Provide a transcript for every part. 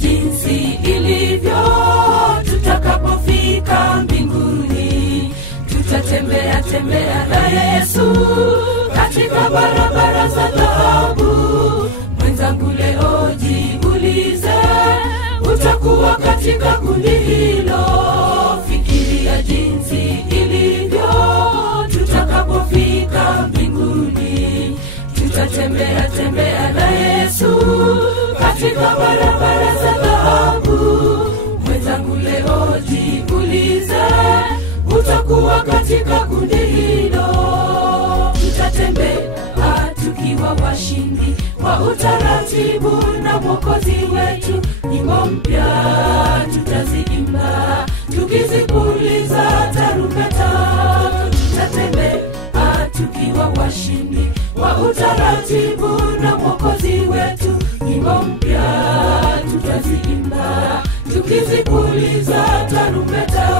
jinsi ilivyo tutakapofika mbinguni. Tutatembea tembea na Yesu katika barabara za dhahabu. Mwenzangu leo jiulize, utakuwa katika kundi hilo? Fikiria jinsi ilivyo tutakapofika mbinguni. Tutatembea tembea na Yesu katika barabara za dhahabu. Mwenzangu leo jiulize, utakuwa katika kundi hilo? Tutatembea tukiwa washindi kwa utaratibu na Mwokozi wetu. Nyimbo mpya tutaziimba tukizipuliza tarumbeta. Tutatembea tukiwa washindi kwa utaratibu na Mwokozi wetu. Nyimbo mpya tutaziimba tukizipuliza tarumbeta.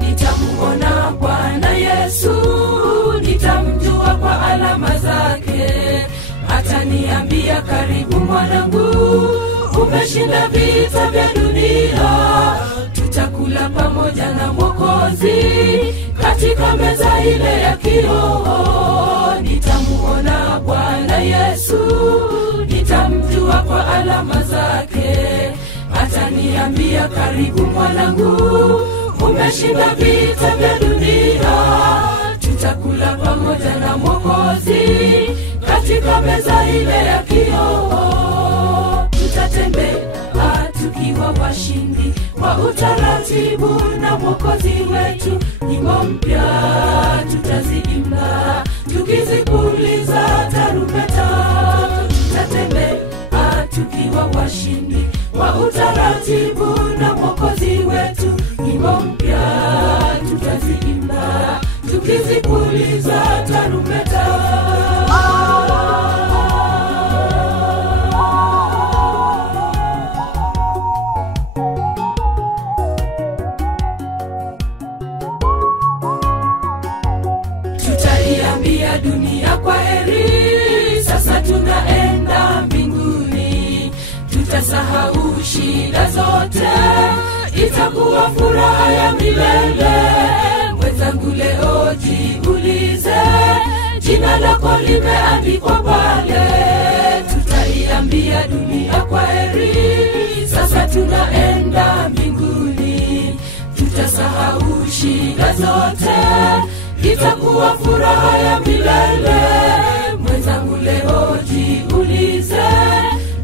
Nitamuona Bwana Yesu, nitamjua kwa alama zake. Ataniambia, karibu mwanangu, umeshinda vita vya dunia. Tutakula pamoja na Mwokozi katika meza ile ya kioo. Nitamuona Bwana Yesu, nitamjua kwa alama zake. Ataniambia, karibu mwanangu, umeshinda vita vya dunia. Tutakula pamoja na Mwokozi katika meza ile ya kioo. Tutatembea tukiwa washindi kwa utaratibu na Mwokozi wetu. Nyimbo mpya tutaziimba tukizipuliza tarumbeta. Tutatembea tukiwa washindi kwa utaratibu na Mwokozi wetu. Nyimbo mpya tutaziimba tukizipuliza tarumbeta. Tutaiambia dunia kwa heri, sasa tunaenda mbinguni. Tutasahau shida zote, itakuwa furaha ya milele. Mwenzangu leo jiulize, jina lako limeandikwa pale. Tutaiambia dunia kwa heri, sasa tunaenda mbinguni. Tutasahau shida zote, itakuwa furaha ya milele. Mwenzangu leo jiulize,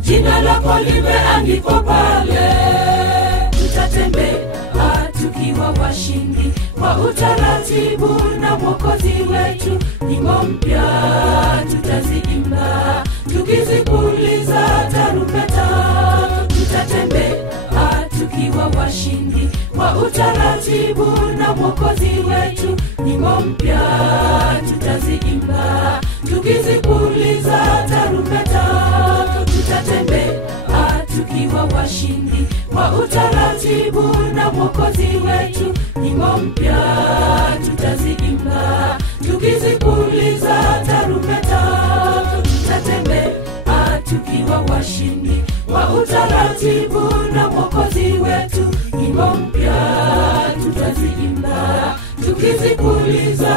jina lako limeandikwa pale. Tutatembea tukiwa washindi kwa utaratibu na Mwokozi wetu. Nyimbo mpya tutaziimba tukizipuliza tarumbeta. Tutatembea tukiwa washindi kwa utaratibu na Mwokozi wetu. Nyimbo mpya tutaziimba tukizipuliza tarumbeta. Tutatembea tukiwa washindi kwa utaratibu na Mwokozi wetu. Nyimbo mpya tutaziimba tukizipuliza tarumbeta. Tutatembea tukiwa washindi kwa utaratibu na Mwokozi wetu. Nyimbo mpya tutaziimba tukizipuliza